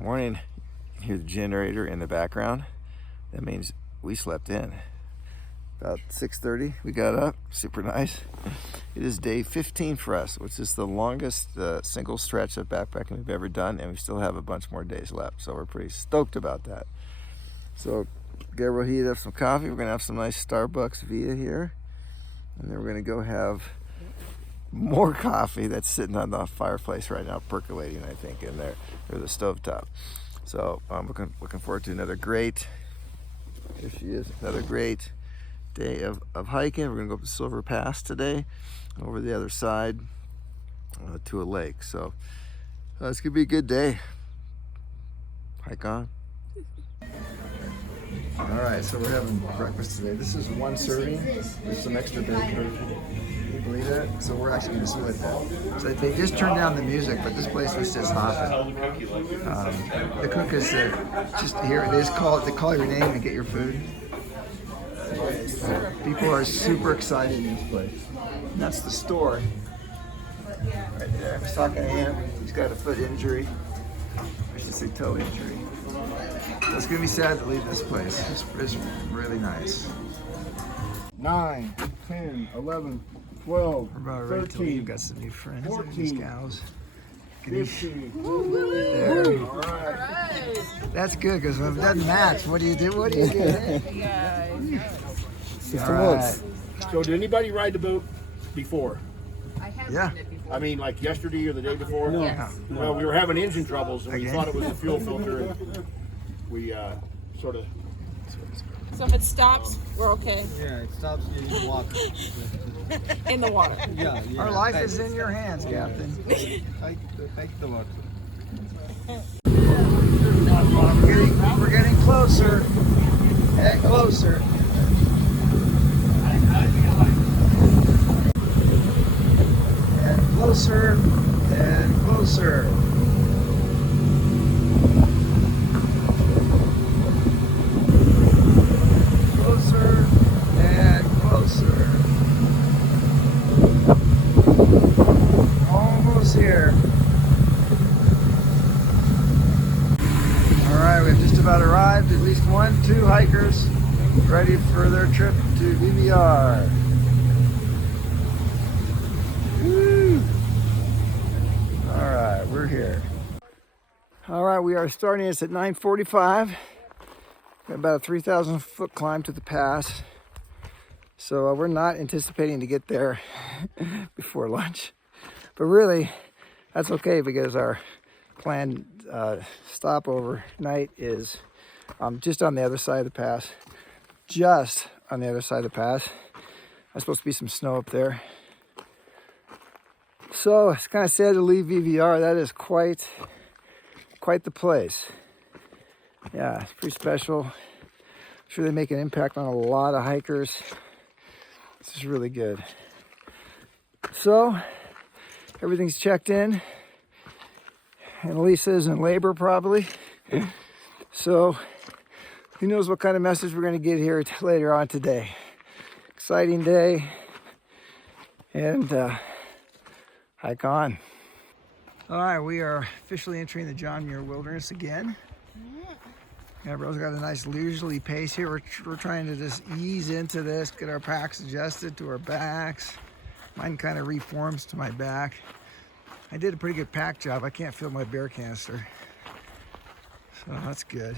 Morning. You can hear the generator in the background. That means we slept in. About 6:30 we got up. Super nice. It is day 15 for us, which is the longest single stretch of backpacking we've ever done, and we still have a bunch more days left, so we're pretty stoked about that. So Gabriel heated up some coffee. We're gonna have some nice Starbucks Via here, and then we're gonna go have more coffee that's sitting on the fireplace right now, percolating, I think, in there, or the stovetop. So I'm looking forward to another great, here she is, another great day of hiking. We're gonna go up the Silver Pass today, over the other side to a lake. So it's gonna be a good day. Hike on. All right, so we're having breakfast today. This is one serving with some extra bacon. Can you believe that? So we're actually gonna split that. So they just turned down the music, but this place was just hopping. The cook is just here. They call your name and get your food. People are super excited in this place. And that's the store right there. I was talking to him. He's got a foot injury. I should say toe injury. So it's gonna be sad to leave this place. It's really nice. 9, 10, 11, 12, We're about ready to leave. 13, Got some new friends. 14, These cows. 15. There. All right. That's good, because if it doesn't match, what do you do? What do you do? System All works. So did anybody ride the boat before? I have Yeah. done it before. I mean, like yesterday or the day before? No. Yes. Well, we were having engine troubles, and we Again? thought it was the fuel filter, and we sort of... So if it stops, we're okay Yeah, it stops you in water. in the water. Yeah. Our life is in your hands, Captain. Take the water. We're getting closer and closer. And closer and closer. Closer and closer. Almost here. All right, we've just about arrived. At least 2 hikers ready for their trip to VVR. Woo! All right, we're here. All right, we are starting this at 9:45. Got about a 3,000 foot climb to the pass. So we're not anticipating to get there before lunch. But really, that's okay, because our planned stop overnight is just on the other side of the pass. Just on the other side of the pass. There's supposed to be some snow up there. So it's kind of sad to leave VVR. That is quite the place. Yeah, it's pretty special. I'm sure they make an impact on a lot of hikers. This is really good. So everything's checked in. And Lisa's in labor probably. So who knows what kind of message we're going to get here later on today. Exciting day. And hike on. All right, we are officially entering the John Muir Wilderness again. Gabriel's got a nice leisurely pace here. We're trying to just ease into this, get our packs adjusted to our backs. Mine kind of reforms to my back. I did a pretty good pack job. I can't feel my bear canister. So that's good.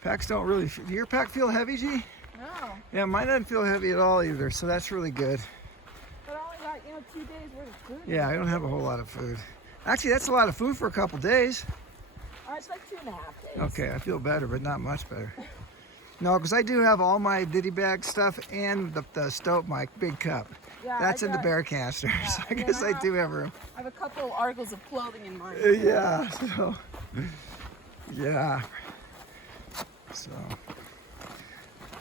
Packs don't really, do your pack feel heavy, G? No, Yeah, mine doesn't feel heavy at all either, so that's really good. but I only got 2 days worth of food. Yeah, I don't have a whole lot of food. Actually, that's a lot of food for a couple days. It's like 2.5 days. Okay, I feel better, but not much better. No, because I do have all my ditty bag stuff and the stove, my big cup. Yeah, That's in the bear canister, so I guess I do have room. I have a couple articles of clothing in mine. Yeah, so, yeah. So,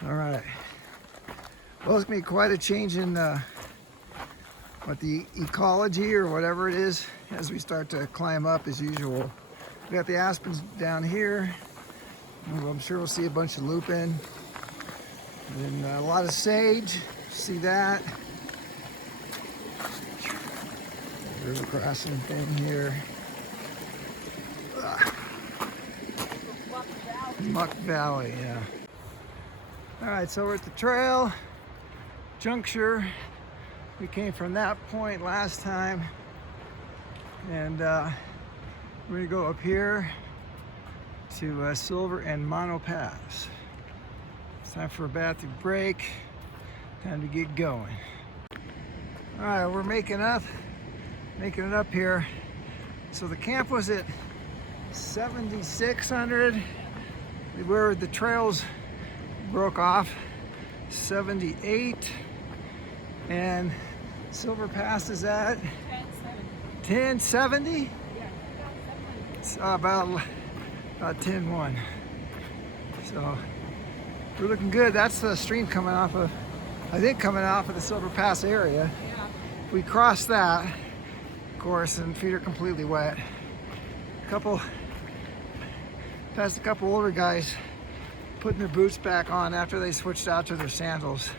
all right. Well, it's going to be quite a change in what the ecology or whatever it is as we start to climb up as usual. We got the aspens down here. I'm sure we'll see a bunch of lupin. And a lot of sage. See that? River crossing thing here. Ugh. Muck Valley, yeah. All right, so we're at the trail juncture. We came from that point last time, and we're gonna go up here to Silver and Mono Pass. It's time for a bathroom break. Time to get going. All right, we're making it up here. So the camp was at 7,600. Where the trails broke off, 78, and Silver Pass is at 1070. It's about 10-1. So we're looking good. That's the stream coming off of, I think, coming off of the Silver Pass area. If we cross that, of course, and feet are completely wet. Passed a couple older guys putting their boots back on after they switched out to their sandals.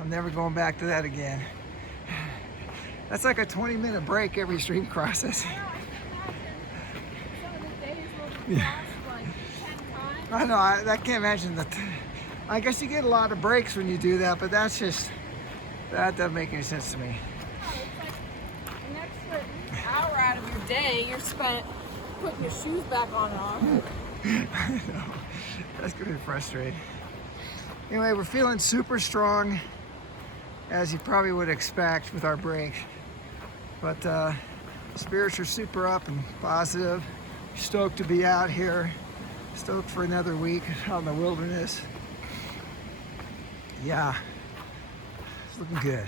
I'm never going back to that again. That's like a 20-minute break every stream crosses. Yeah. I know, I can't imagine that. I guess you get a lot of breaks when you do that, but that doesn't make any sense to me. An extra hour out of your day you're spent putting your shoes back on and off. I know. That's gonna be frustrating. Anyway, we're feeling super strong, as you probably would expect with our break. But spirits are super up and positive. Stoked to be out here. Stoked for another week out in the wilderness. Yeah, it's looking good.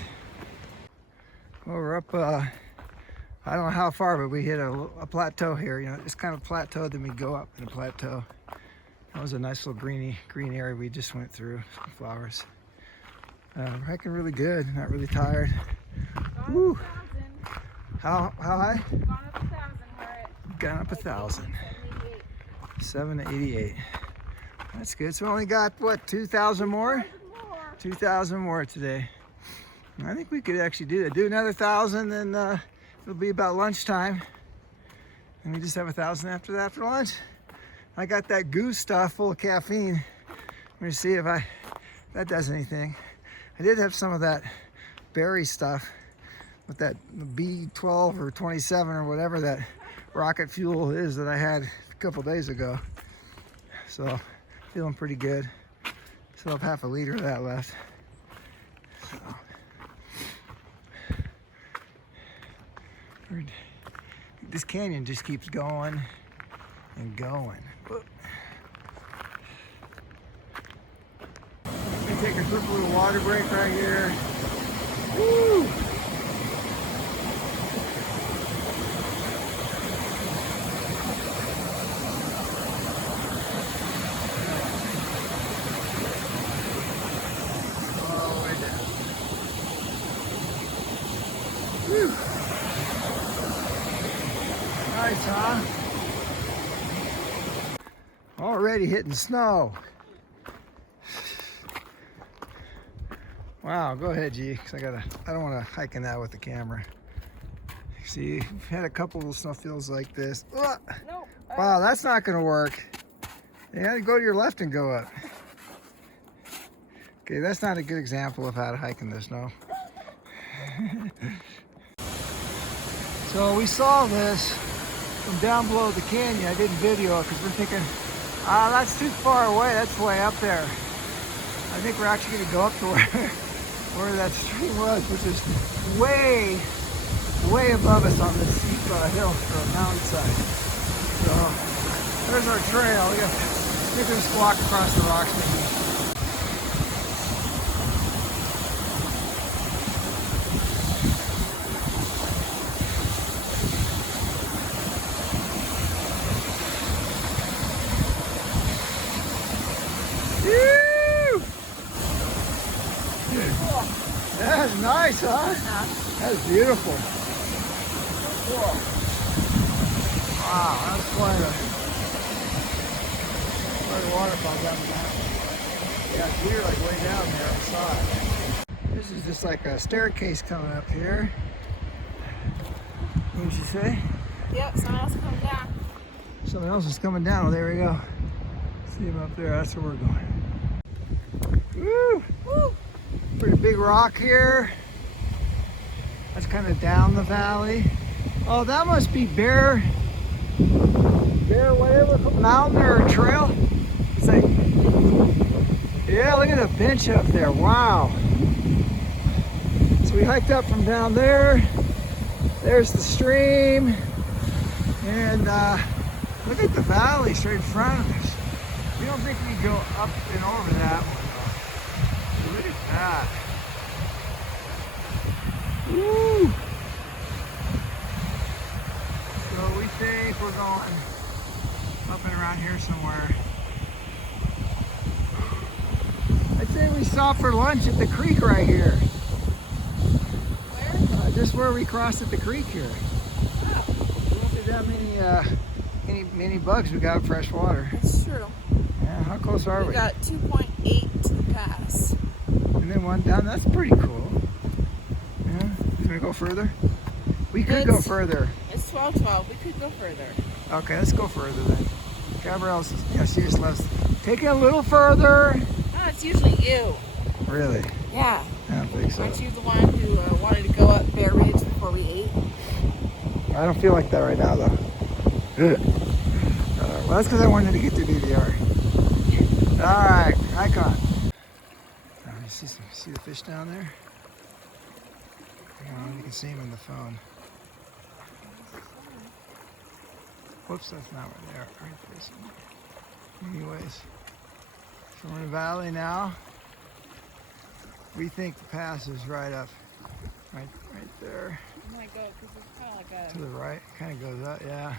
Well, we're up, I don't know how far, but we hit a plateau here. You know, it's kind of plateau, then we go up in a plateau. That was a nice little green area we just went through, some flowers. Hiking really good, not really tired. Woo. How high? Gone up 1,000. We're at Gone up 1,000. 788. That's good. So we only got, what, 2,000 more? 2,000 more today. I think we could actually do that. Do another 1,000, then it'll be about lunchtime. And we just have 1,000 after that for lunch. I got that goose stuff full of caffeine. Let me see if that does anything. I did have some of that berry stuff with that B12 or 27 or whatever that rocket fuel is that I had a couple days ago. So feeling pretty good. Still have half a liter of that left. So. This canyon just keeps going and going. Let me take a quick little water break right here. Woo! All the way down. Woo! Nice, huh? Already hitting snow. Wow, go ahead, G, because I don't want to hike in that with the camera. See, we've had a couple of snow fields like this. Ugh. Nope. Wow, that's not going to work. You got to go to your left and go up. Okay, that's not a good example of how to hike in the snow. So we saw this from down below the canyon. I didn't video it because we're thinking, that's too far away. That's way up there. I think we're actually going to go up to where that stream was, which is way above us on this steep hill or mountainside. So there's our trail. We can just walk across the rocks maybe. That's nice, huh? That's beautiful. Cool. Wow, that's quite a waterfall down the mountain. Yeah, deer like way down there outside. This is just like a staircase coming up here. What did you say? Yep, someone else coming down. Someone else is coming down. Oh, there we go. See him up there, that's where we're going. Woo! Woo! Pretty big rock here. That's kind of down the valley. Oh, that must be Bear whatever, mountain or trail. It's like, yeah, look at the bench up there, wow. So we hiked up from down there. There's the stream. And look at the valley straight in front of us. We don't think we go up and over that one though. Look at that. Woo! So we think we're going up and around here somewhere. I'd say we stopped for lunch at the creek right here. Where? Just where we crossed at the creek here. Oh, We don't get that many bugs we got fresh water. that's true. Yeah, how close are We we? got 2.8 to the pass. And then one down, that's pretty cool. Yeah, can we go further? We could go further. It's 12:12. We could go further. Okay, let's go further then. Gabrielle's, yeah, she just loves, take it a little further. No, it's usually you. Really? Yeah. I don't think so. Aren't you the one who wanted to go up Bear Ridge before we ate? I don't feel like that right now though. Well, that's because I wanted to get to VVR. All right, icon. You see the fish down there? I don't know if you can see them in the phone. Whoops, that's not where they are. Right there somewhere. Anyways, so we're in the valley now. We think the pass is right up, right there. I'm gonna go because it's kind of like To the right, kind of goes up, yeah.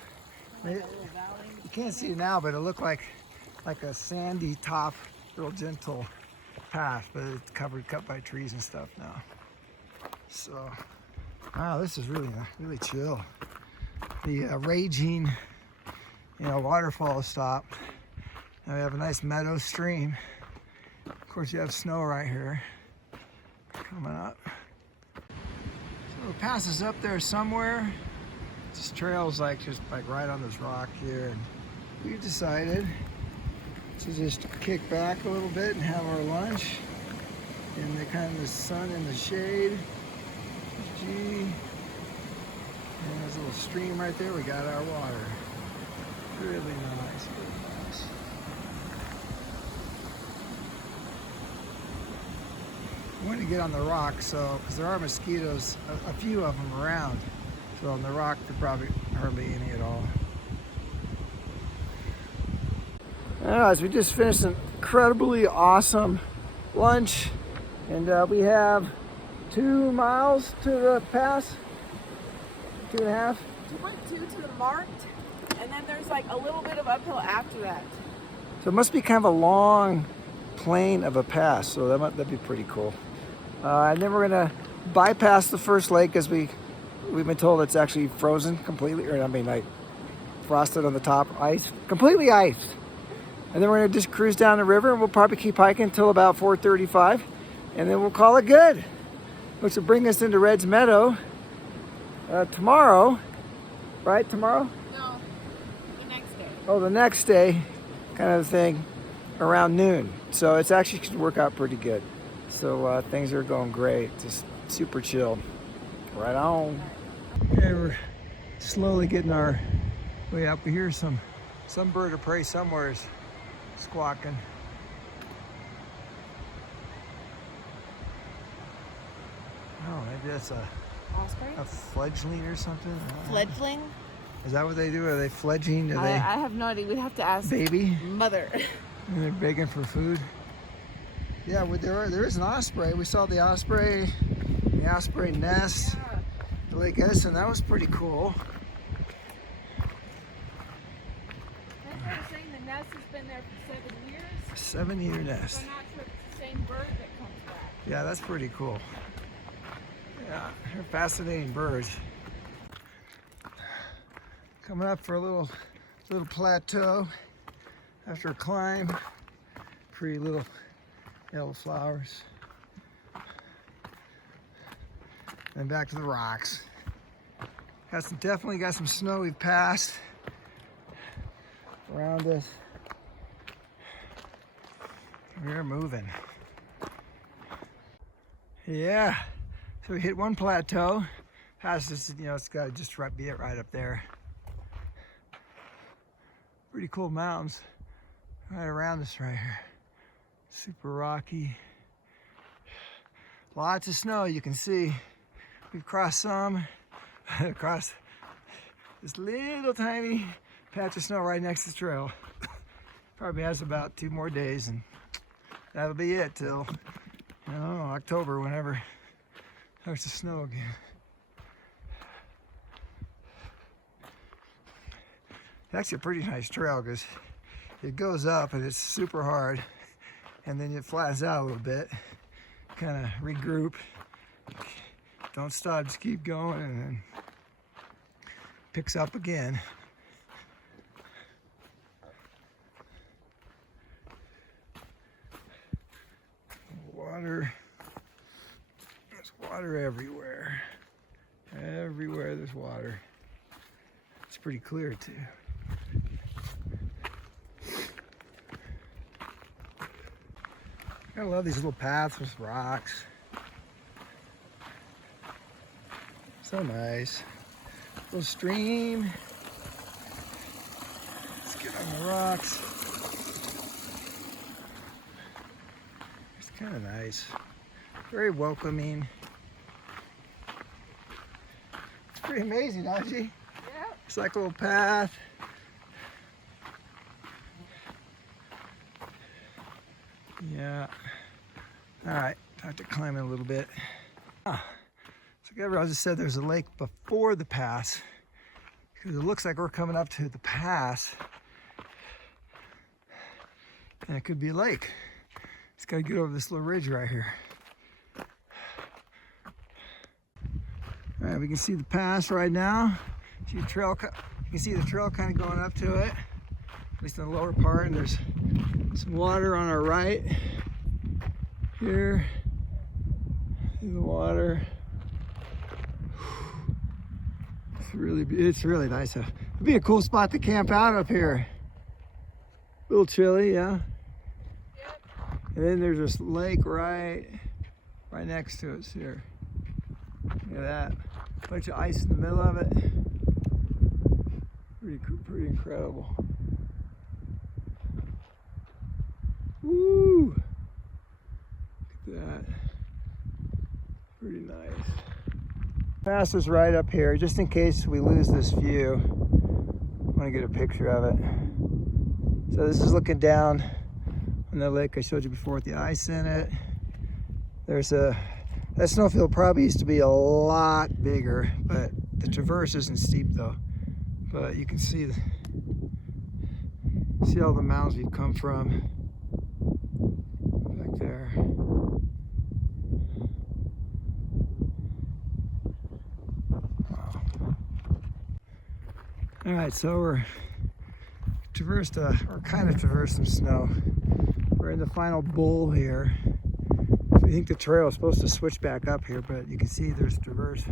a little valley. You can't see it now, but it looked like a sandy top, real gentle path, but it's cut by trees and stuff now. So, wow, this is really chill. The raging, waterfall stopped. And we have a nice meadow stream. Of course, you have snow right here coming up. So it passes up there somewhere. This trail's just right on this rock here, and we decided to just kick back a little bit and have our lunch in the kind of the sun and the shade. Gee, and there's a little stream right there. We got our water. Really nice, really nice. I wanted to get on the rock, because there are mosquitoes, a few of them around. So on the rock, there probably hardly any at all. Anyways, we just finished an incredibly awesome lunch, and we have 2 miles to the pass, 2.5. 2.2 to the marked, and then there's like a little bit of uphill after that. So it must be kind of a long plane of a pass, so that'd be pretty cool. And then we're gonna bypass the first lake because we've been told it's actually frozen completely, or frosted on the top, completely iced. And then we're gonna just cruise down the river, and we'll probably keep hiking until about 4:35, and then we'll call it good, which will bring us into Red's Meadow tomorrow, right? Tomorrow? No, the next day. Oh, the next day, kind of thing, around noon. So it's actually should work out pretty good. So things are going great, just super chill. Right on. Okay, we're slowly getting our way up. We hear some bird of prey somewhere is squawking. Oh, maybe that's a Osprey? fledgling or something. Fledgling? Is that what they do? Are they fledging? Do I they have no idea. We'd have to ask baby? Mother. And they're begging for food. Yeah, well, there is an osprey. We saw the osprey nest, the Lake Edison. That was pretty cool. They're saying the nest has been there for 7 years. 7-year nest. So I'm not sure if it's the same bird that comes back. Yeah, that's pretty cool. Yeah, they're fascinating birds. Coming up for a little plateau after a climb. Pretty little yellow flowers. And back to the rocks. Definitely got some snow we've passed around us. We're moving. Yeah, so we hit one plateau. Past this, you know, it's got to just be it right up there. Pretty cool mountains right around us right here. Super rocky. Lots of snow, you can see. We've crossed some, across this little tiny patch of snow right next to the trail. Probably has about 2 more days and that'll be it till, I don't know, October, whenever it starts to snow again. It's actually a pretty nice trail because it goes up and it's super hard and then it flattens out a little bit. Kind of regroup, don't stop, just keep going, and then picks up again. Water, there's water everywhere. Everywhere there's water. It's pretty clear too. I love these little paths with rocks. So nice. Little stream. Let's get on the rocks. It's kind of nice. Very welcoming. It's pretty amazing, Audrey. Yeah. It's like a little path. Yeah. All right, I have to climb it a little bit. So Gabrielle just said there's a lake before the pass because it looks like we're coming up to the pass and it could be a lake. It's got to get over this little ridge right here. All right, we can see the pass right now. See the trail, you can see the trail kind of going up to it, at least in the lower part, and there's some water on our right here. See the water. It's really nice. It'd be a cool spot to camp out up here. A little chilly, yeah. Yep. And then there's this lake right next to us here. Look at that. Bunch of ice in the middle of it. Pretty incredible. Woo! Look at that. Pretty nice. Pass is right up here, just in case we lose this view. I want to get a picture of it. So this is looking down on the lake I showed you before with the ice in it. There's that snowfield probably used to be a lot bigger, but the traverse isn't steep though. But you can see all the mountains we've come from back there. Wow. All right, so we're kind of traversed some snow. We're in the final bowl here. I think the trail is supposed to switch back up here, but you can see there's traverse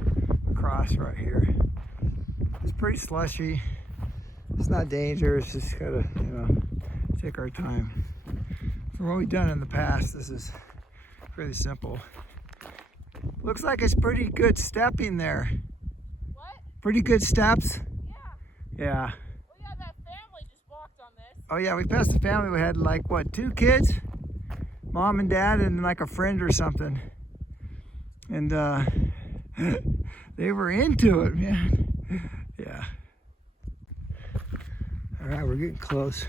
across right here. It's pretty slushy. It's not dangerous, just gotta, take our time. For what we've done in the past, this is pretty simple. Looks like it's pretty good stepping there. What? Pretty good steps. Yeah. Yeah. Well, yeah, that family just walked on this. Oh yeah, we passed a family. We had like, what, 2 kids? Mom and dad and like a friend or something. And they were into it, man. Yeah. All right, we're getting close.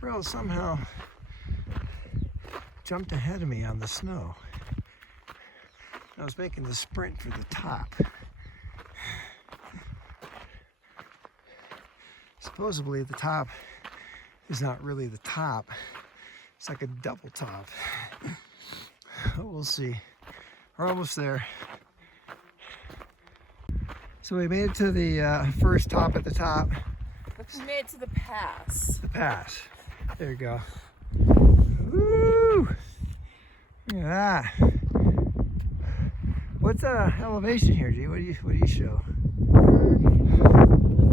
Bro somehow jumped ahead of me on the snow. I was making the sprint for the top. Supposedly the top is not really the top. It's like a double top. We'll see. We're almost there. So we made it to the first top at the top. We made it to the pass. The pass. There you go. Woo! Look at that. What's elevation here, G? What do you show?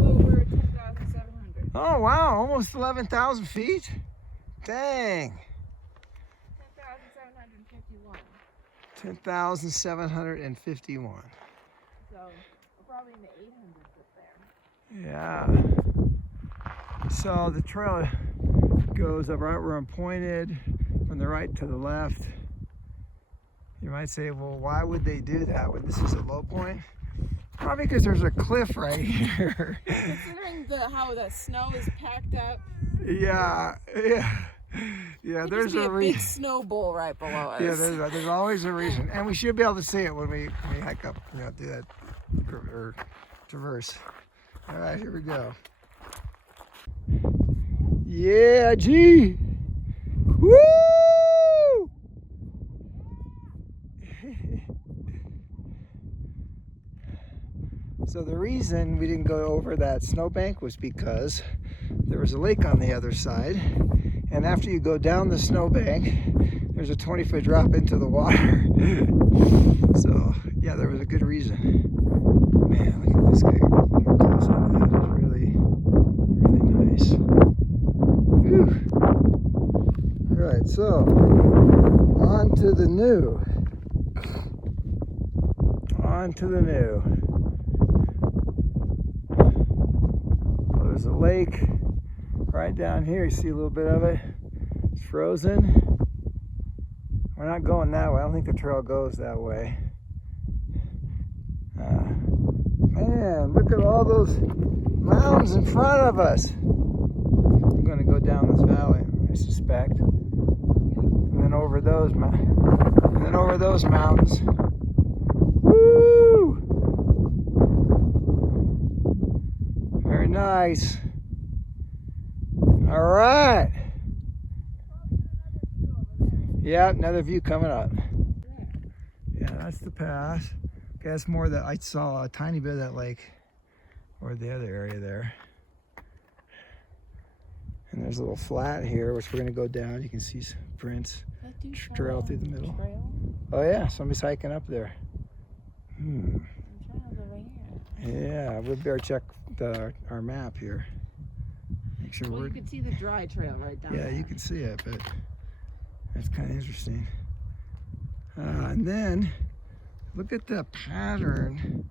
Over 2,700. Oh wow, almost 11,000 feet. Dang. 10,751. 10,751. So we're probably in the 800s up there. Yeah. So the trail goes up right where I'm pointed, from the right to the left. You might say, well, why would they do that when this is a low point? Probably because there's a cliff right here. Considering how the snow is packed up. Yeah. Yeah, there's a a big reason. snow bowl right below us. Yeah, there's always a reason. And we should be able to see it when we hike up, do that or traverse. All right, here we go. Yeah, gee. Woo! So the reason we didn't go over that snowbank was because there was a lake on the other side, and after you go down the snowbank, there's a 20-foot drop into the water. So yeah, there was a good reason. Man, look at this guy close up. That is really, really nice. Whew. All right, so on to the new. On to the new. Well, there's a lake right down here. You see a little bit of it. It's frozen. We're not going that way. I don't think the trail goes that way. Man, look at all those mountains in front of us. I'm going to go down this valley, I suspect, and then over those mountains. Woo! Very nice. All right. Yeah, another view coming up. Yeah, that's the pass. Okay, that's more that I saw a tiny bit of that lake, or the other area there. And there's a little flat here, which we're gonna go down. You can see some prints trail through the middle. Oh yeah, somebody's hiking up there. Yeah, we better check our map here. Make sure you can see the dry trail right down there. Yeah, you can see it, but that's kind of interesting. And then look at the pattern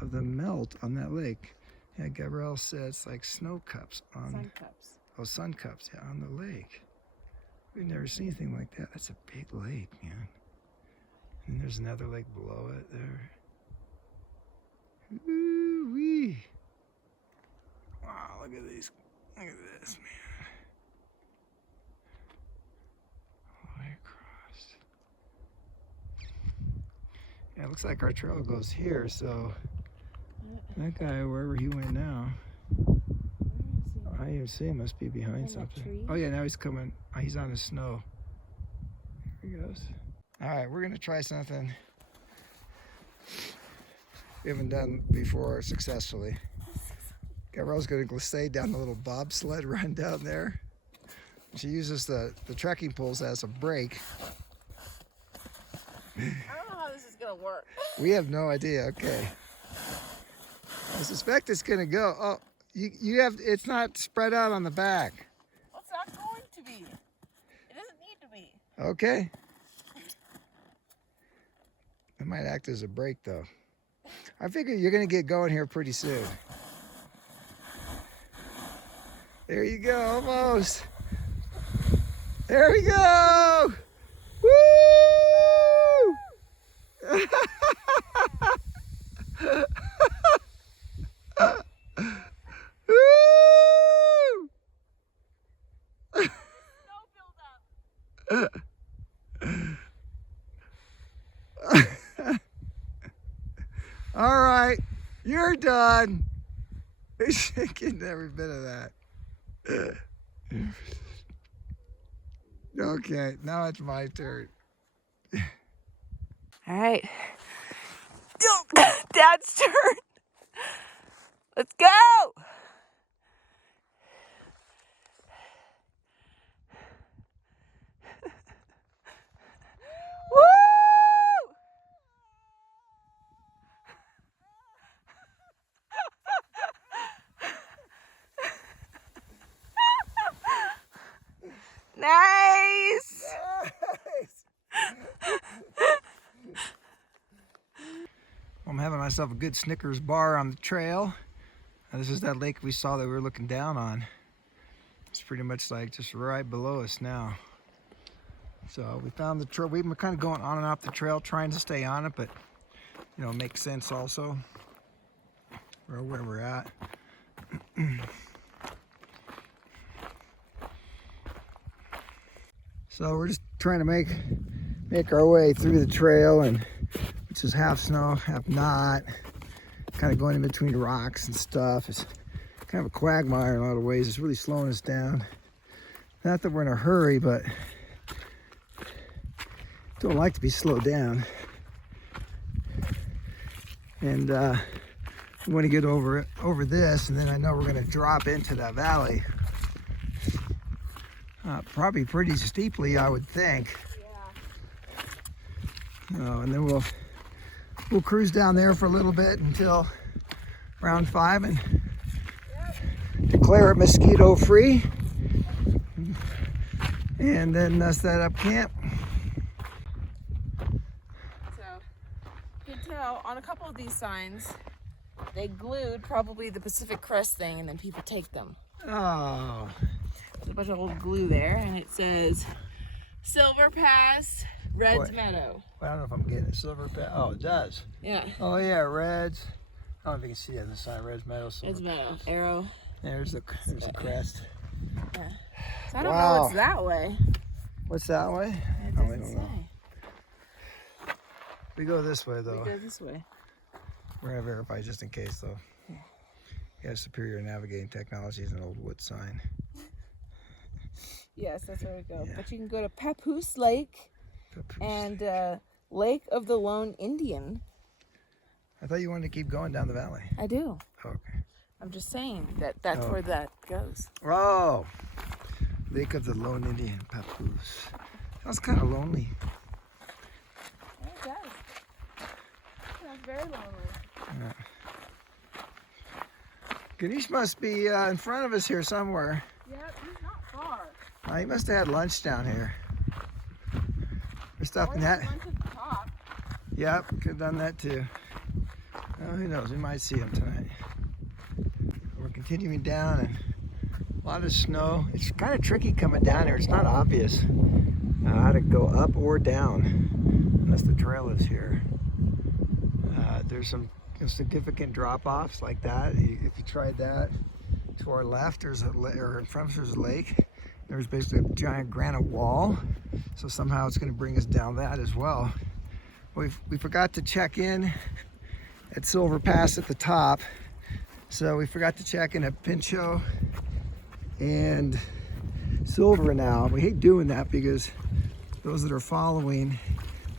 of the melt on that lake. Yeah, Gabrielle said it's like snow cups on. Sun cups. Oh, sun cups, yeah, on the lake. We've never seen anything like that. That's a big lake, man. And there's another lake below it there. Ooh-wee. Wow, look at these. Look at this, man. All the way across. Yeah, it looks like our trail goes here, so that guy, wherever he went now, I didn't even see him, must be behind something. Oh yeah, now he's coming. He's on the snow. Here he goes. All right, we're gonna try something we haven't done before successfully. Gabrielle's gonna glissade down the little bobsled run down there. She uses the trekking poles as a brake. I don't know how this is gonna work. We have no idea. Okay. I suspect it's gonna go. Oh, you have. It's not spread out on the back. Well, it's not going to be. It doesn't need to be. Okay. It might act as a brake though. I figure you're gonna get going here pretty soon. There you go, almost. There we go. Woo! All right, you're done. Getting every bit of that. Okay, now it's my turn. All right. Dad's turn. Let's go. Woo! Nice. I'm having myself a good Snickers bar on the trail. This is that lake we saw that we were looking down on. It's pretty much like just right below us now. So we found the trail. We've been kind of going on and off the trail, trying to stay on it, but you know, it makes sense also where we're at. So we're just trying to make our way through the trail, and which is half snow, half not. Kind of going in between rocks and stuff. It's kind of a quagmire in a lot of ways. It's really slowing us down. Not that we're in a hurry, but don't like to be slowed down. And we want to get over this, and then I know we're going to drop into that valley. Probably pretty steeply, I would think. Yeah. And then we'll cruise down there for a little bit until round 5 and declare it mosquito free, and then set up camp. So you can tell on a couple of these signs they glued probably the Pacific Crest thing, and then people take them. Oh, There's a bunch of old glue there, and it says Silver Pass, Reds Boy. Meadow. I don't know if I'm getting it. Silver Pass. Oh, it does. Yeah. Oh yeah, Reds. I don't know if you can see it on the side. Reds, Meadow, Silver. Reds Meadow. Arrow. There's the crest. Yeah. So I don't know Wow. what's that way. What's that way? It Oh, we doesn't don't know. say. We go this way though. We go this way. We're gonna verify just in case though. Yeah, superior navigating technology is an old wood sign. Yes, that's where we go. Yeah. But you can go to Papoose Lake and Lake of the Lone Indian. I thought you wanted to keep going down the valley. I do. Oh, okay. I'm just saying that's Oh. where that goes. Oh, Lake of the Lone Indian, Papoose. Sounds kind of lonely. Yeah, it does. Sounds very lonely. Ganesh must be in front of us here somewhere. Yep, he's not far. He must have had lunch down here. Or stuff in that. Lunch at the top. Yep, could have done that too. Oh, who knows? We might see him tonight. We're continuing down, and a lot of snow. It's kind of tricky coming down here. It's not obvious how to go up or down unless the trail is here. There's some significant drop-offs like that. If you tried that, to our left, or in front of us, there's a lake. There's basically a giant granite wall, so somehow it's going to bring us down that as well. We forgot to check in at Silver Pass at the top, so we forgot to check in at Pinchot and Silver now. We hate doing that because those that are following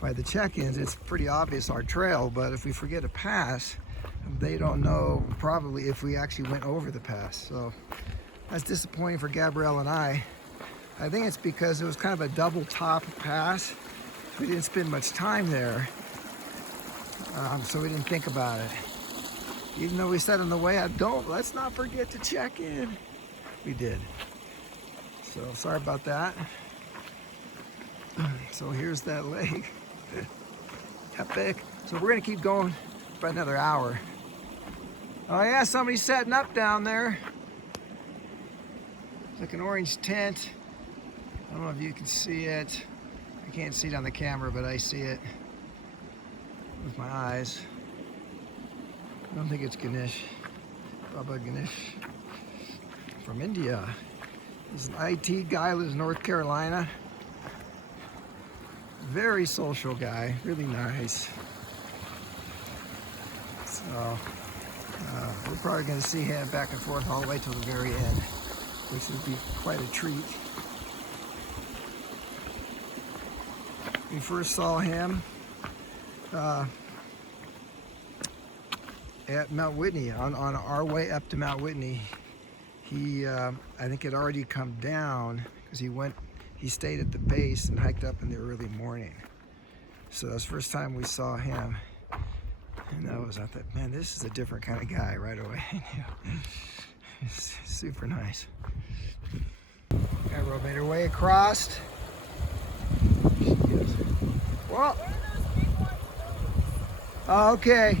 by the check-ins, it's pretty obvious our trail, but if we forget a pass, they don't know probably if we actually went over the pass. So that's disappointing for Gabrielle and I. I think it's because it was kind of a double top pass. We didn't spend much time there, so we didn't think about it. Even though we said on the way, let's not forget to check in. We did. So sorry about that. So here's that lake. Epic. So we're gonna keep going for another hour. Oh yeah, somebody's setting up down there. It's like an orange tent. I don't know if you can see it. I can't see it on the camera, but I see it with my eyes. I don't think it's Ganesh. Baba Ganesh from India. He's an IT guy, lives in North Carolina. Very social guy, really nice. So we're probably going to see him back and forth all the way till the very end, which would be quite a treat. We first saw him at Mount Whitney, on our way up to Mount Whitney. He, I think, had already come down because he stayed at the base and hiked up in the early morning. So that's the first time we saw him. And I thought, man, this is a different kind of guy right away. He's super nice. Gabrielle made her way across. She is. Well, oh, okay.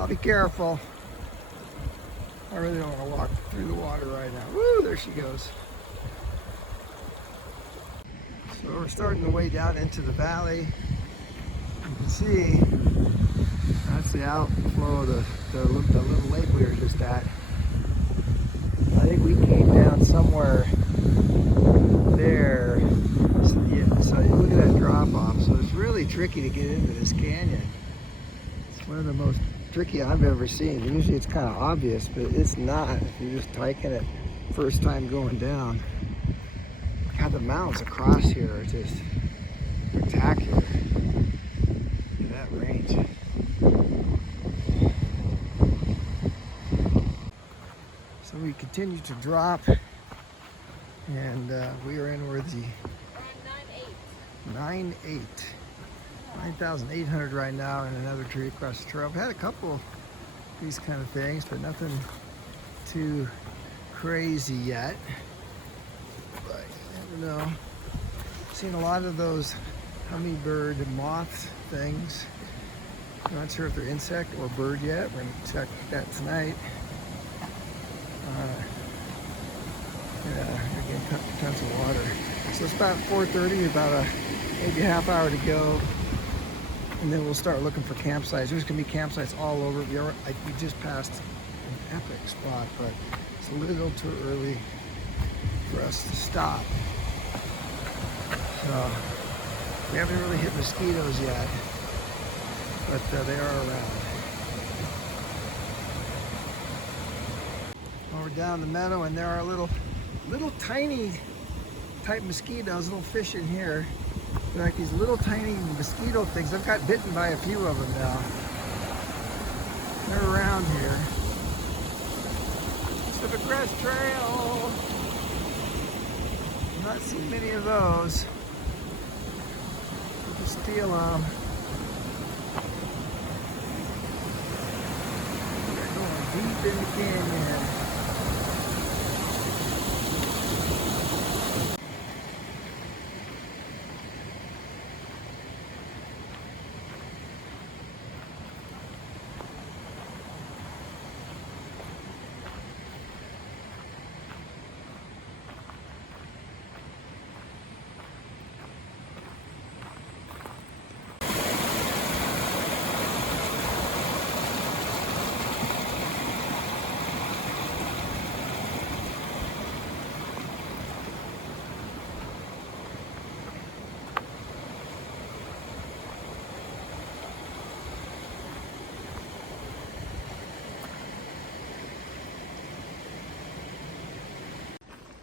I'll be careful. I really don't want to walk through the water right now. Woo, there she goes. So we're starting the way down into the valley. You can see that's the outflow of the little lake we were just at. I think we came down somewhere there. So, yeah, so look at that drop off. So it's really tricky to get into this canyon. It's one of the most tricky I've ever seen. Usually it's kind of obvious, but it's not if you're just hiking it first time going down. God, the mountains across here are just spectacular. Look at that range. So we continue to drop, and we are in where the 9,800 right now, and another tree across the trail. I've had a couple of these kind of things, but nothing too crazy yet. But you never know. Seen a lot of those hummingbird and moth things. I'm not sure if they're insect or bird yet. We're gonna check that tonight. Yeah, again, tons of water. So it's about 4:30, about maybe a half hour to go, and then we'll start looking for campsites. There's gonna be campsites all over. We just passed an epic spot, but it's a little too early for us to stop. So we haven't really hit mosquitoes yet, but they are around. Well, we're down the meadow, and there are little tiny type mosquitoes, little fish in here. They're like these little tiny mosquito things. I've got bitten by a few of them now. They're around here. Pacific Crest Trail. I'm not seeing many of those. We'll just steal them. We're going deep in the canyon.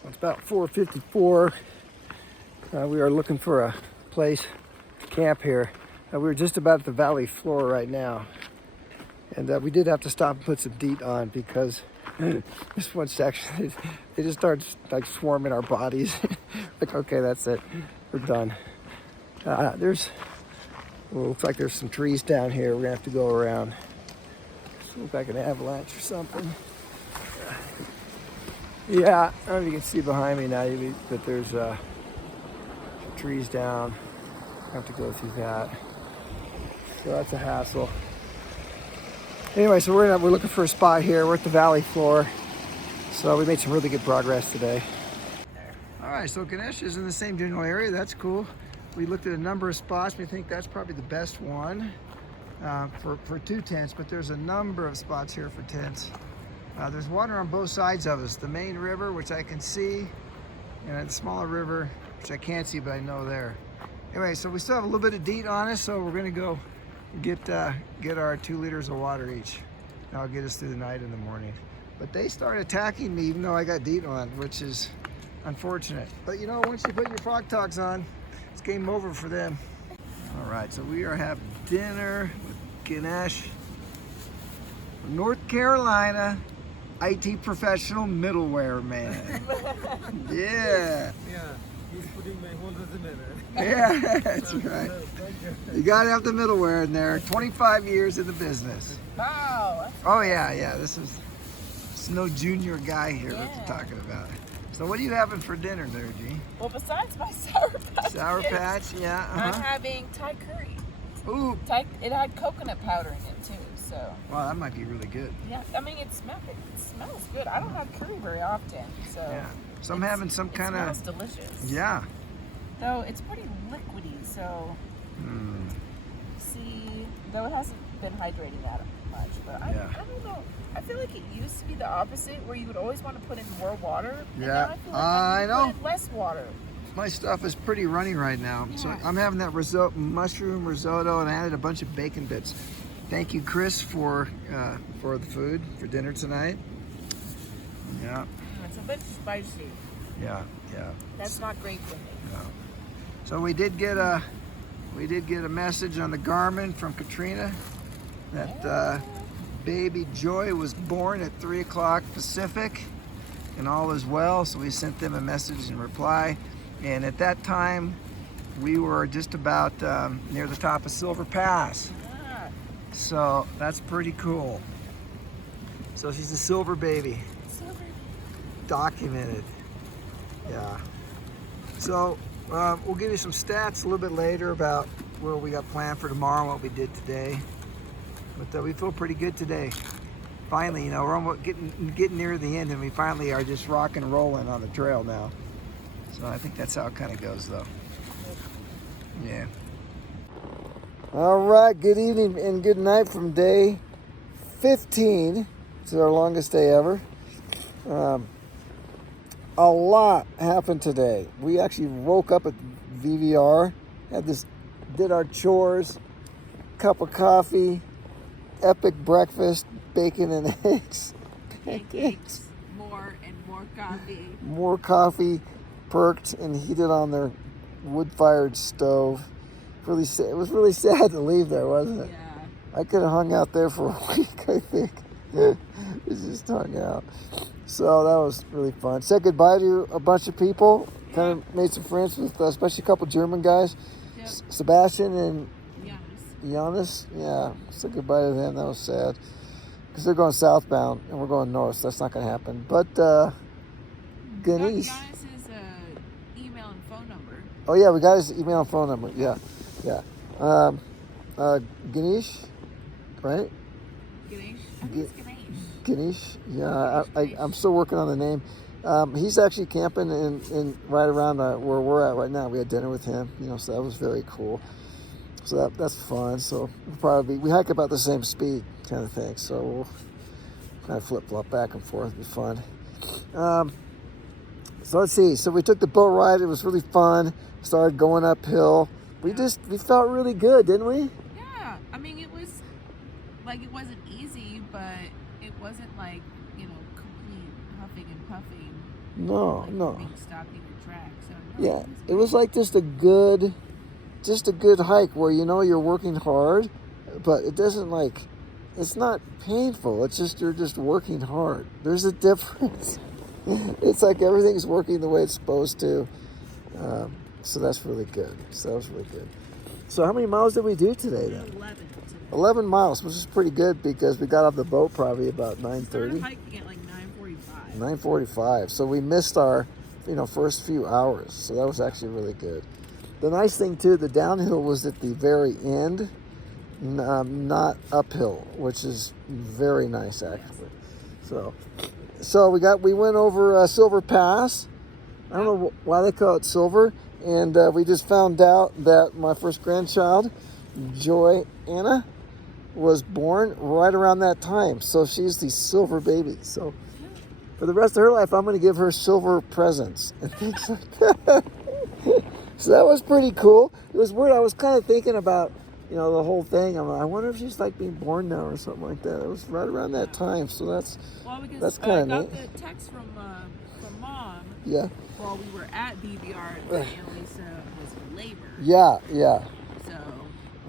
It's about 4:54. We are looking for a place to camp here. We were just about at the valley floor right now, and we did have to stop and put some DEET on because this one section they just started like swarming our bodies. Like, okay, that's it, we're done. Looks like there's some trees down here. We're gonna have to go around. This looks like an avalanche or something. Yeah, I don't know if you can see behind me now, but there's trees down. I have to go through that. So that's a hassle. Anyway, so we're looking for a spot here. We're at the valley floor. So we made some really good progress today. All right, so Ganesh is in the same general area. That's cool. We looked at a number of spots. We think that's probably the best one for 2 tents, but there's a number of spots here for tents. There's water on both sides of us. The main river, which I can see, and the smaller river, which I can't see, but I know there. Anyway, so we still have a little bit of DEET on us, so we're gonna go get our 2 liters of water each. That'll get us through the night and the morning. But they start attacking me even though I got DEET on, which is unfortunate. But you know, once you put your frog talks on, it's game over for them. All right, so we are having dinner with Ganesh from North Carolina. IT professional middleware man. Yeah. Yeah, he's putting my whole resume there. Yeah, that's right. You gotta have the middleware in there. 25 years in the business. Wow. Oh yeah. This is no junior guy here that you're talking about. So what are you having for dinner there, G? Well, besides my Sour Patch Sour Kids, Patch, yeah. I'm having Thai curry. Ooh. It had coconut powder in it too, so. Wow, that might be really good. Yeah, I mean it smells good. I don't have curry very often, so. Yeah. So I'm having some kind of. It smells delicious. Yeah. Though it's pretty liquidy, so. See, though it hasn't been hydrating that much, but I don't know. I feel like it used to be the opposite, where you would always want to put in more water. And Yeah. now I feel like I know. put in less water. My stuff is pretty runny right now. So Yeah. I'm having that mushroom risotto, and I added a bunch of bacon bits. Thank you, Chris, for the food for dinner tonight. Yeah. It's a bit spicy. Yeah. That's not great for me. Yeah. So we did get a message on the Garmin from Katrina that baby Joy was born at 3 o'clock Pacific, and all is well. So we sent them a message in reply. And at that time, we were just about near the top of Silver Pass. So that's pretty cool. So she's a silver baby. Documented. Yeah. So we'll give you some stats a little bit later about what we got planned for tomorrow and what we did today. But we feel pretty good today. Finally, you know, we're almost getting near the end, and we finally are just rocking and rolling on the trail now. So I think that's how it kind of goes, though. Yeah. All right. Good evening and good night from day 15. It's our longest day ever. A lot happened today. We actually woke up at VVR, did our chores, cup of coffee, epic breakfast, bacon and eggs. Pancakes, more and more coffee. More coffee, perked and heated on their wood-fired stove. It was really sad to leave there, wasn't it? Yeah. I could have hung out there for a week, I think. We just hung out. So that was really fun. Said goodbye to a bunch of people. Kind of made some friends with, especially a couple German guys. Yep. Sebastian and Giannis. Yeah. Said goodbye to them. That was sad. Because they're going southbound and we're going north. So that's not going to happen. But Ganesh. Giannis's email and phone number. Oh, yeah. We got his email and phone number. Yeah. Ganesh, right? Ganesh. I think it's Ganesh. Ganesh, yeah, I'm still working on the name. He's actually camping in right around where we're at right now. We had dinner with him, you know, so that was very cool. So that's fun. So we hike about the same speed kind of thing. So we'll kind of flip-flop back and forth. It'll be fun. So let's see. So we took the boat ride. It was really fun. Started going uphill. We felt really good, didn't we? Yeah, I mean, it wasn't easy, but it wasn't like, you know, complete huffing and puffing. No. Being stopped in your track. So Yeah, it was like just a good hike where, you know, you're working hard, but it doesn't it's not painful. It's just, you're just working hard. There's a difference. It's like everything's working the way it's supposed to. So that's really good. So that was really good. So how many miles did we do today then? 11 miles, which is pretty good because we got off the boat probably about 9:30. Started hiking at like 9:45. 9:45. So we missed our, first few hours. So that was actually really good. The nice thing too, the downhill was at the very end, not uphill, which is very nice actually. So we went over Silver Pass. I don't know why they call it Silver. And we just found out that my first grandchild, Joy Anna, was born right around that time. So she's the silver baby. So for the rest of her life, I'm going to give her silver presents and things like that. So that was pretty cool. It was weird. I was kind of thinking about, the whole thing. I wonder if she's like being born now or something like that. It was right around that time. So that's kind of neat. I got the text from Mom. Yeah. While we were at VVR, that Annalisa was in labor. Yeah. So.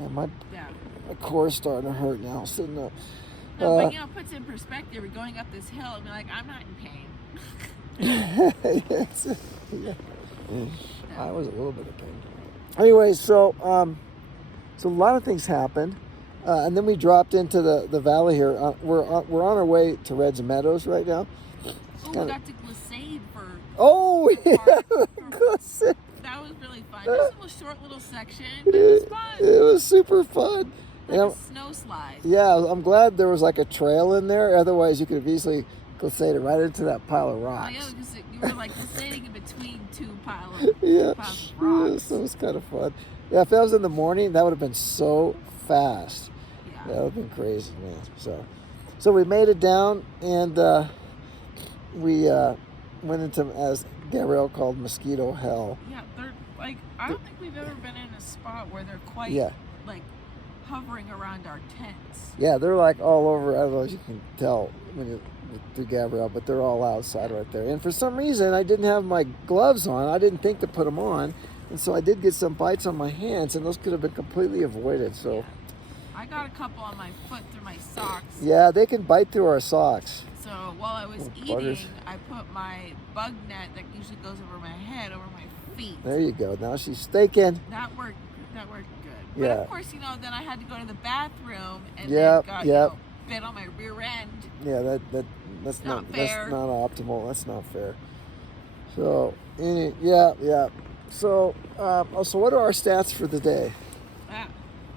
My core's starting to hurt now. So no. No, but it puts in perspective. We're going up this hill and be like, I'm not in pain. Yeah. I was a little bit of pain. Anyway, so a lot of things happened, and then we dropped into the valley here. We're on our way to Reds Meadows right now. We got to glissade for. Oh, yeah, glissade. that was really fun. Just a little short little section, but it was fun. It was super fun. Like a snow slide. Yeah, I'm glad there was like a trail in there. Otherwise, you could have easily glissaded right into that pile of rocks. Oh, yeah, because you were like glissading in between two piles Yeah, of rocks. so it was kind of fun. Yeah, if that was in the morning, that would have been so fast. Yeah. That would have been crazy, man. So we made it down, and we went into, as Gabrielle called, mosquito hell. Yeah, they're like, I don't think we've ever been in a spot where they're quite like hovering around our tents. Yeah, they're like all over. I don't know if you can tell when you through Gabrielle, but they're all outside right there. And for some reason, I didn't have my gloves on. I didn't think to put them on, and so I did get some bites on my hands, and those could have been completely avoided. So I got a couple on my foot through my socks. yeah, they can bite through our socks. So while I was eating, buggers. I put my bug net that usually goes over my head over my feet. There you go. Now she's staking. That worked good. But Yeah. of course, then I had to go to the bathroom and Yep, then got yep. bit on my rear end. Yeah, that's Not not fair. That's not optimal. That's not fair. So yeah. So so what are our stats for the day? Ah,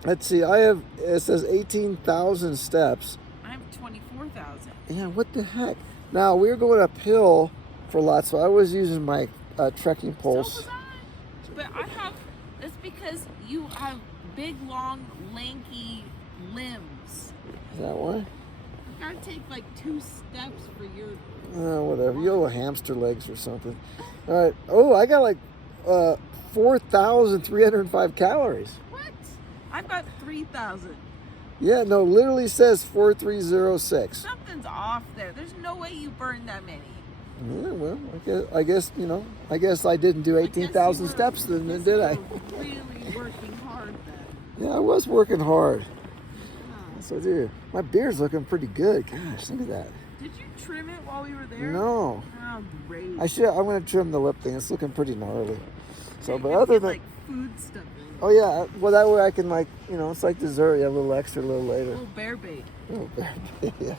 Let's see. It says 18,000 steps. I have 24,000. Yeah, what the heck? Now we're going uphill for lots, so I was using my trekking poles. So was I. But that's because you have big, long, lanky limbs. Is that why? You gotta take like 2 steps for your. Whatever. You have hamster legs or something. All right. Oh, I got like 4,305 calories. What? I've got 3,000. Yeah, no, literally says 4,306. Something's off there. There's no way you burned that many. Yeah, well, I guess I didn't do 18,000 steps then, did I? You were really working hard then. Yeah, I was working hard. So, dude, my beard's looking pretty good. Gosh, look at that. Did you trim it while we were there? No. Oh, great. I'm going to trim the lip thing. It's looking pretty gnarly. So, but You other get, than... like food stuff in it. Oh, yeah. Well, that way I can, it's like dessert. You have a little extra a little later. A little bear bait. Oh, yeah.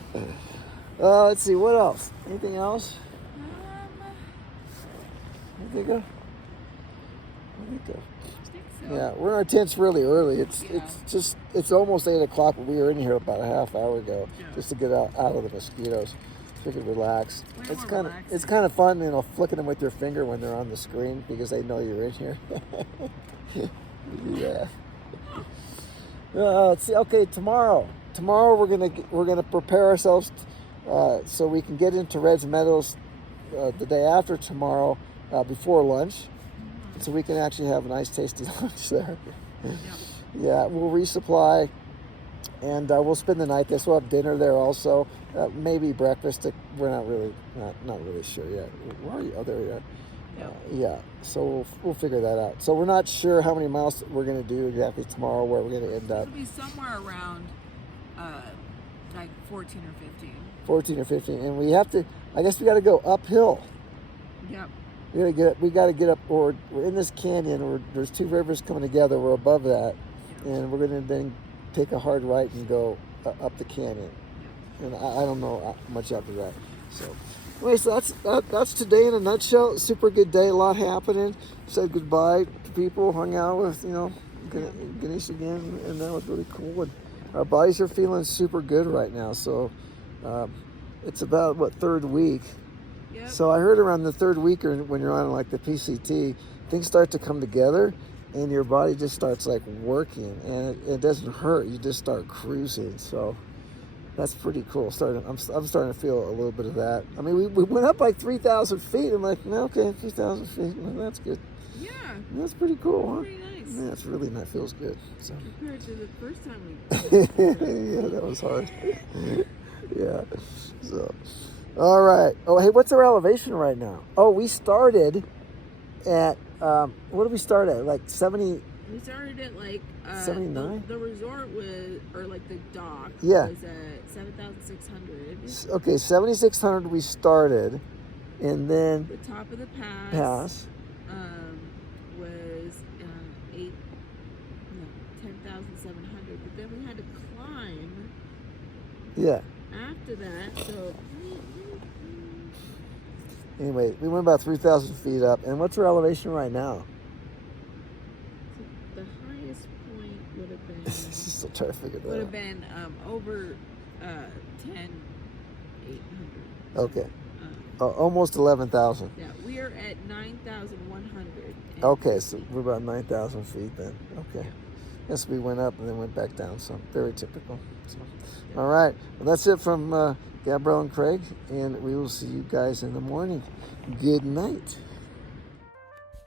Let's see. What else? Anything else? I think so. Yeah, we're in our tents really early. It's almost 8 o'clock, but we were in here about a half hour ago just to get out of the mosquitoes. So we could relax. It's kind of fun, flicking them with your finger when they're on the screen because they know you're in here. Yeah. Let's see. Okay, tomorrow we're gonna prepare ourselves so we can get into Red's Meadows the day after tomorrow before lunch. So we can actually have a nice tasty lunch there. Yeah, we'll resupply and we'll spend the night there. So we'll have dinner there also. Maybe breakfast. We're not really sure yet. Where are you? Oh, there we are. Yeah, so we'll figure that out. So we're not sure how many miles we're going to do exactly tomorrow, where we're going to end up. It'll be somewhere around like 14 or 15. 14 or 15. And we have to, I guess we got to go uphill. Yep. We got to get up, or we're in this canyon, there's 2 rivers coming together, we're above that, and we're going to then take a hard right and go up the canyon. And I don't know much after that. So anyway, so that's today in a nutshell. Super good day, a lot happening. Said goodbye to people, hung out with, Ganesh again, and that was really cool. And our bodies are feeling super good right now. So it's about, 3rd week. Yep. So I heard around the 3rd week, or when you're on like the PCT, things start to come together and your body just starts like working, and it doesn't hurt. You just start cruising. So that's pretty cool. I'm starting to feel a little bit of that. I mean, we went up like 3,000 feet. I'm like, okay, 3,000 feet. Well, that's good. Yeah. That's pretty cool, huh? Pretty nice. Yeah, it's really nice. Feels good. So. Compared to the first time we Yeah, that was hard. Yeah. So, all right. Oh, hey, what's our elevation right now? Oh, we started at what did we start at? Like 70. We started at like 79. The resort was, or like the dock. Yeah. Was at 7,600. Okay, 7,600 we started, and then The top of the pass. pass. Was 10,700. But then we had to climb. Yeah. After that, so. Anyway, we went about 3,000 feet up, and what's our elevation right now? She's still trying to figure that Would out. have been over 10, 800. Okay. Almost 11,000. Yeah, we are at 9,100. Okay, so we're about 9,000 feet then. Okay. Yes, we went up and then went back down, so very typical. So, all right. Well, that's it from Gabrielle and Craig, and we will see you guys in the morning. Good night.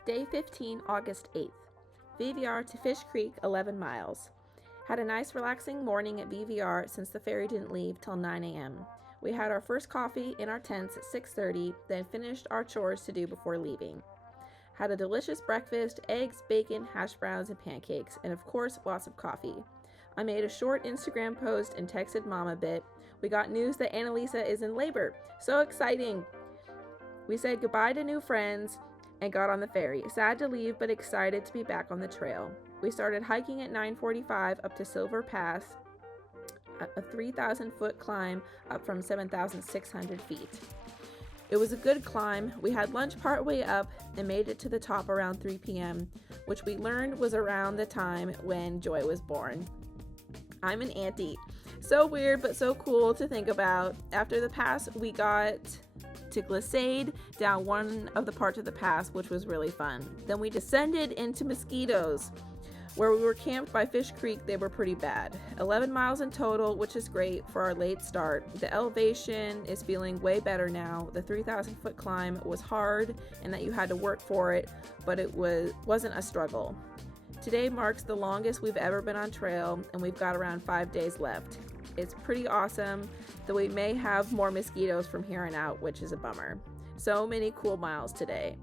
Day 15, August 8th. VVR to Fish Creek, 11 miles. Had a nice relaxing morning at VVR since the ferry didn't leave till 9 a.m. We had our first coffee in our tents at 6:30, then finished our chores to do before leaving. Had a delicious breakfast, eggs, bacon, hash browns, and pancakes, and of course, lots of coffee. I made a short Instagram post and texted Mom a bit. We got news that Annalisa is in labor. So exciting! We said goodbye to new friends and got on the ferry. Sad to leave, but excited to be back on the trail. We started hiking at 9:45 up to Silver Pass, a 3,000-foot climb up from 7,600 feet. It was a good climb. We had lunch partway up and made it to the top around 3 p.m., which we learned was around the time when Joy was born. I'm an auntie. So weird, but so cool to think about. After the pass, we got to glissade down one of the parts of the pass, which was really fun. Then we descended into mosquitoes. Where we were camped by Fish Creek, they were pretty bad. 11 miles in total, which is great for our late start. The elevation is feeling way better now. The 3,000-foot climb was hard and that you had to work for it, but it wasn't a struggle. Today marks the longest we've ever been on trail, and we've got around 5 days left. It's pretty awesome, though we may have more mosquitoes from here on out, which is a bummer. So many cool miles today.